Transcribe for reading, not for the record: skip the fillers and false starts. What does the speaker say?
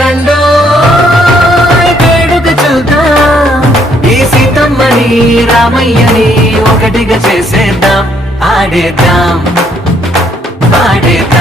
రెండో వేడుక చూద్దాం, ఈ సీతమ్మని రామయ్యని ఒకటిగా చేసేద్దాం, ఆడేద్దాం ఆడేద్దాం.